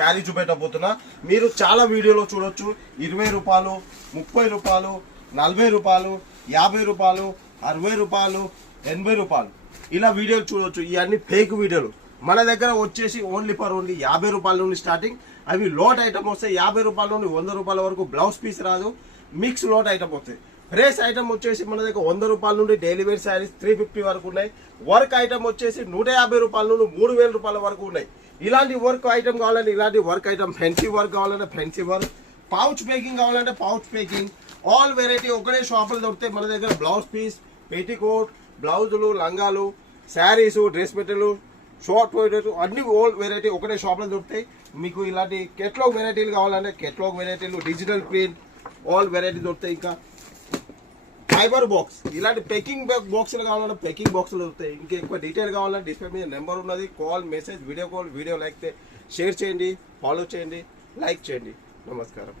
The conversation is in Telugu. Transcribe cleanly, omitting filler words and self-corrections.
శారీ చూపెట్టబోతున్నా. మీరు చాలా వీడియోలో చూడొచ్చు 20 రూపాయలు, 30 రూపాయలు, 40 రూపాయలు, 50 రూపాయలు, 60 రూపాయలు, 80 రూపాయలు ఇలా వీడియోలు చూడొచ్చు. ఇవన్నీ ఫేక్ వీడియోలు. మన దగ్గర వచ్చేసి ఓన్లీ 50 రూపాయల నుండి స్టార్టింగ్. అవి లోట్ ఐటమ్ వస్తాయి. 50 రూపాయల నుండి 100 రూపాయల వరకు బ్లౌజ్ పీస్ రాదు, మిక్స్ లోట్ ఐటమ్ వస్తాయి. ఫ్రెష్ ఐటమ్ వచ్చేసి మన దగ్గర 100 రూపాయల నుండి డైలీ వేర్ శారీస్ 350 వరకు ఉన్నాయి. వర్క్ ఐటమ్ వచ్చేసి 150 రూపాయల నుండి 3000 రూపాయల వరకు ఉన్నాయి. ఇలాంటి వర్క్ ఐటమ్ కావాలంటే ఇలాంటి వర్క్ ఐటమ్, ఫెన్సీ వర్క్ కావాలంటే ఫెన్సీ వర్క్, పౌచ్ పేకింగ్ కావాలంటే పౌచ్ పేకింగ్, ఆల్ వెరైటీ ఒకటే షాపులు దొరుకుతాయి మన దగ్గర. బ్లౌజ్ పీస్, పెట్టికోట్, బ్లౌజులు, లంగాలు, శారీస్, డ్రెస్ మెటీరియల్, షార్ట్ అన్ని ఓల్డ్ వెరైటీ ఒకటే షాప్లో దొరుకుతాయి. మీకు ఇలాంటి కెట్లాగ్ వెరైటీలు కావాలంటే కెట్లాగ్ వెరైటీలు, డిజిటల్ ప్రింట్, ఆల్ వెరైటీ దొరుకుతాయి. ఇంకా ఫైబర్ బాక్స్, ఇలాంటి పెకింగ్ బాక్సులు కావాలంటే పెకింగ్ బాక్సులు దొరుకుతాయి. ఇంకా ఎక్కువ డీటెయిల్ కావాలంటే డిస్ప్లే మీద నెంబర్ ఉన్నది. Call, message, video call, video like share చేయండి, ఫాలో చేయండి, లైక్ చేయండి. నమస్కారం.